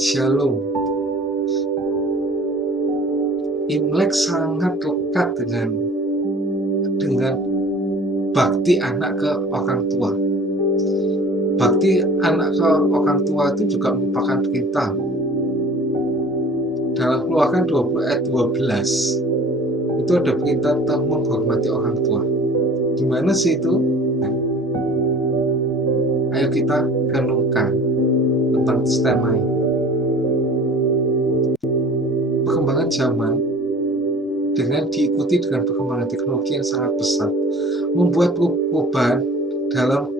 Shalom. Imlek sangat lekat dengan bakti anak ke orang tua. Bakti anak ke orang tua itu juga merupakan perintah. Dalam Keluaran 20 ayat 12 itu ada perintah tentang menghormati orang tua. Gimana sih itu? Ayo kita renungkan tentang tema ini. Perkembangan zaman dengan diikuti dengan perkembangan teknologi yang sangat pesat membuat perubahan dalam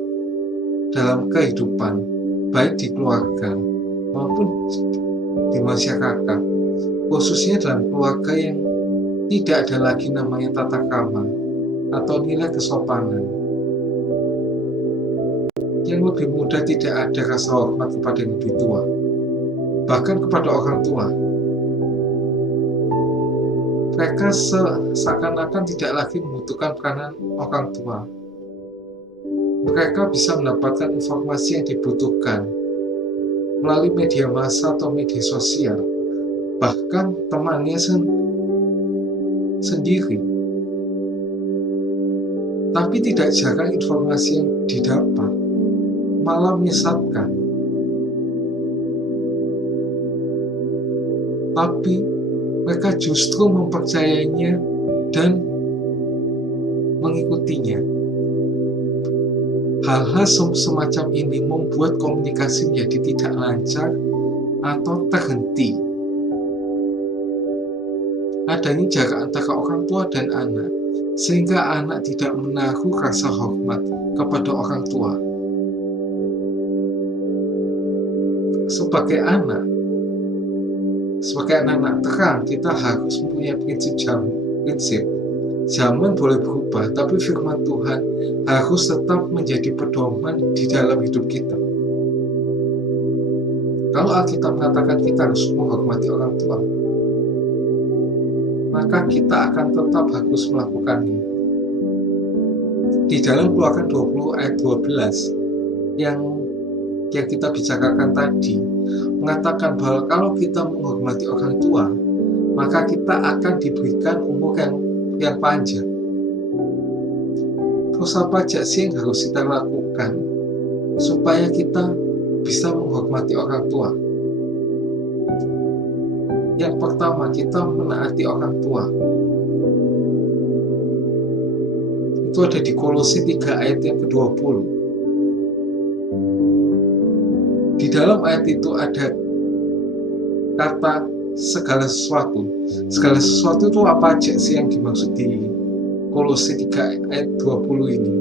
kehidupan, baik di keluarga maupun di masyarakat, khususnya dalam keluarga yang tidak ada lagi namanya tata krama atau nilai kesopanan, yang lebih mudah tidak ada rasa hormat kepada yang lebih tua, bahkan kepada orang tua. Mereka seakan-akan tidak lagi membutuhkan peranan orang tua. Mereka bisa mendapatkan informasi yang dibutuhkan melalui media massa atau media sosial, bahkan temannya sendiri. Tapi tidak jarang informasi yang didapat malah menyesatkan. Tapi mereka justru mempercayainya dan mengikutinya. Hal-hal semacam ini membuat komunikasi menjadi tidak lancar atau terhenti. Adanya jarak antara orang tua dan anak, sehingga anak tidak menaruh rasa hormat kepada orang tua. Sebagai anak terang, kita harus mempunyai prinsip zaman boleh berubah, tapi firman Tuhan harus tetap menjadi pedoman di dalam hidup kita. Kalau Alkitab mengatakan kita harus menghormati orang tua, maka kita akan tetap harus melakukannya. Di dalam Keluaran 20 ayat 12 yang kita bicarakan tadi, mengatakan bahwa kalau kita menghormati orang tua, maka kita akan diberikan umur yang panjang. Terus apa aja sih yang harus kita lakukan supaya kita bisa menghormati orang tua? Yang pertama, kita menaati orang tua. Itu ada di Kolose 3 ayat yang ke-20. Di dalam ayat itu ada kata segala sesuatu. Segala sesuatu itu apa aja sih yang dimaksud di Kolose 3 ayat 20 ini?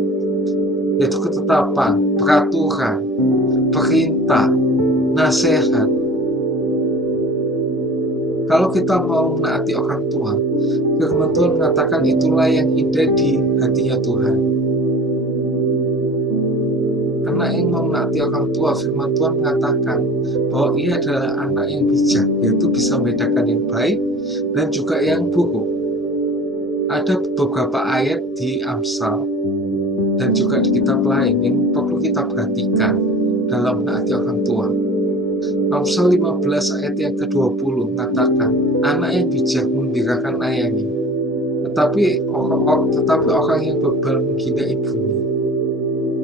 Yaitu ketetapan, peraturan, perintah, nasihat. Kalau kita mau menaati orang tua, firman Tuhan mengatakan itulah yang indah di hatinya Tuhan. Anak yang mau menaati orang tua, firman Tuhan mengatakan bahwa ia adalah anak yang bijak, yaitu bisa membedakan yang baik dan juga yang buruk. Ada beberapa ayat di Amsal dan juga di kitab lain yang perlu kita perhatikan dalam menaati orang tua. Amsal 15 ayat yang ke-20 mengatakan, anak yang bijak membanggakan ayahnya, tetapi orang yang bebal menghina ibunya.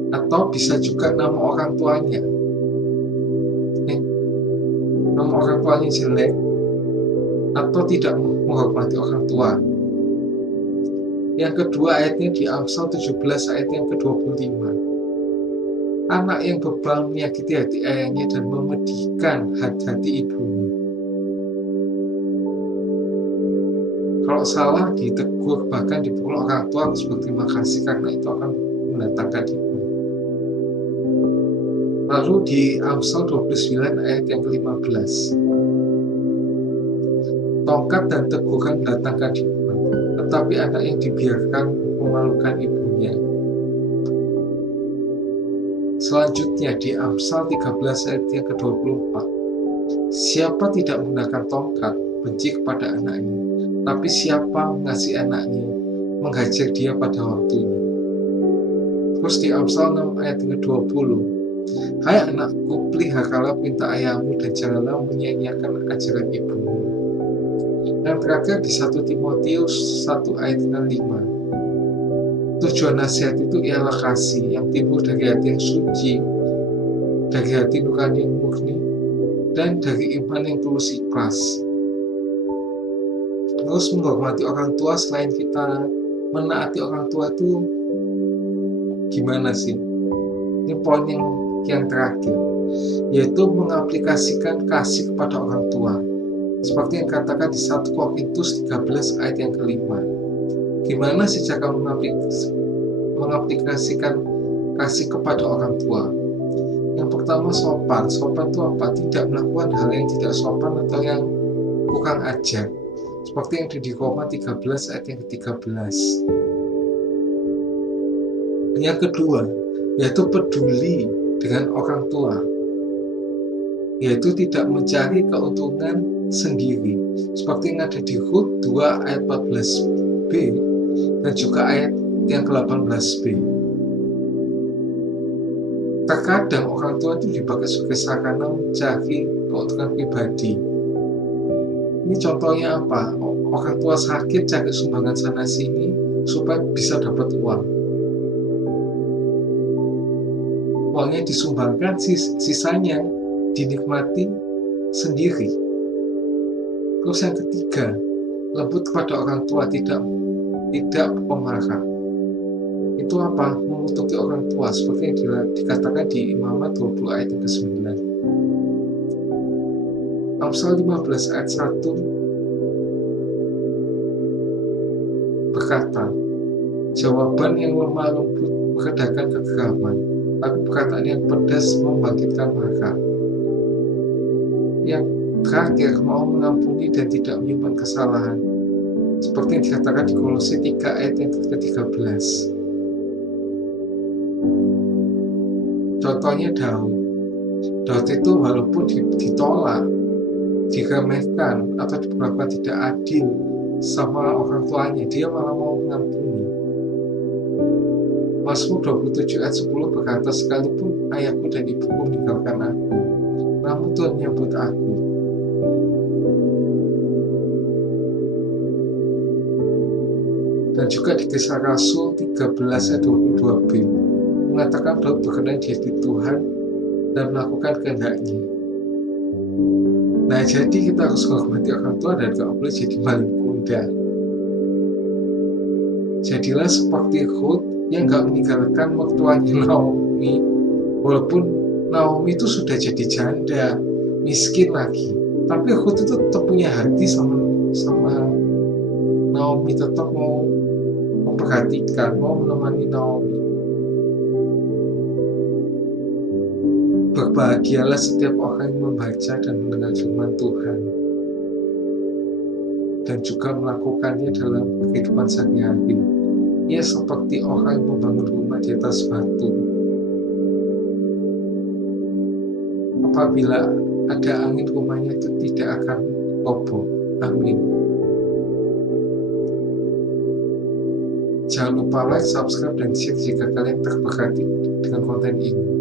Atau bisa juga nama orang tuanya. Nama orang tuanya jelek atau tidak menghormati orang tua. Yang kedua ayatnya di Amsal 17 ayat yang ke-25. Anak yang bebal menyakiti hati ayahnya dan memedihkan hati ibunya. Kalau salah ditegur, bahkan dipukul orang tua harus berterima kasih karena itu akan mendatangkan hikmah. Lalu di Amsal 29 ayat yang ke-15. Tongkat dan teguran mendatangkan hikmah, tetapi anak yang dibiarkan memalukan ibunya. Selanjutnya di Amsal 13 ayat yang ke-24. Siapa tidak menggunakan tongkat benci kepada anaknya, tapi siapa mengasihi anaknya menghajar dia pada waktunya. Terus di Amsal 6 ayat yang ke-20. Hai anakku, peliharalah perintah ayahmu dan janganlah menyia-nyiakan ajaran ibumu. Yang terakhir di 1 Timotius 1 ayat 5. Tujuan nasihat itu ialah kasih yang timbul dari hati yang suci, dari hati nurani yang murni, dan dari iman yang tulus ikhlas. Terus menghormati orang tua, selain kita menaati orang tua itu gimana sih? Ini poin yang terakhir, yaitu mengaplikasikan kasih kepada orang tua. Seperti yang katakan di 1 Korintus 13 ayat yang kelima. Gimana sih cara mengaplikasikan kasih kepada orang tua? Yang pertama, sopan. Sopan itu apa? Tidak melakukan hal yang tidak sopan atau yang kurang ajar. Seperti yang di Roma 13 ayat yang ke-13. Yang kedua, yaitu peduli dengan orang tua, yaitu tidak mencari keuntungan sendiri. Seperti yang ada di Rut 2 ayat 14b dan juga ayat yang ke-18b. Terkadang orang tua itu dipakai sebagai sarana mencari keuntungan pribadi. Ini contohnya apa? Orang tua sakit cari sumbangan sana sini supaya bisa dapat uang. Uangnya disumbangkan, sisanya dinikmati sendiri. Terus yang ketiga, lembut kepada orang tua, tidak pemarah. Itu apa? Mengutuki orang tua, seperti yang dikatakan di Imamat 20 ayat yang ke-9. Amsal 15 ayat 1 berkata, jawaban yang lemah lembut meredakan kegeraman, tapi perkataan yang pedas membangkitkan marah. Yang terakhir, mau mengampuni dan tidak menyimpan kesalahan, seperti yang dikatakan di Kolose 3 ayat yang ke-13. Contohnya Daud. Daud itu walaupun ditolak, diremehkan, atau diperlakukan tidak adil sama orang tuanya, dia malah mau mengampuni. Mazmur 27 ayat 10 berkata, sekalipun ayahku dan ibuku meninggalkan aku, namun Tuhan menyambut aku. Dan juga di Kisah Rasul 13 ayat 22b mengatakan Daud berkenan di hati Tuhan dan melakukan kehendak-Nya. Nah, jadi kita harus menghormati orang tua dan gak boleh jadi maling kundang. Jadilah seperti Rut yang gak meninggalkan mertuanya Naomi, walaupun Naomi itu sudah jadi janda, miskin lagi, tapi Rut itu tetap punya hati sama Naomi, tetap mau memperhatikan, mau menemani Naomi. Berbahagialah setiap orang yang membaca dan mendengar firman Tuhan dan juga melakukannya dalam kehidupan sehari-hari. Ia seperti orang yang membangun rumah di atas batu. Apabila ada angin, rumahnya itu tidak akan roboh. Amin. Jangan lupa like, subscribe, dan share jika kalian terberkati dengan konten ini.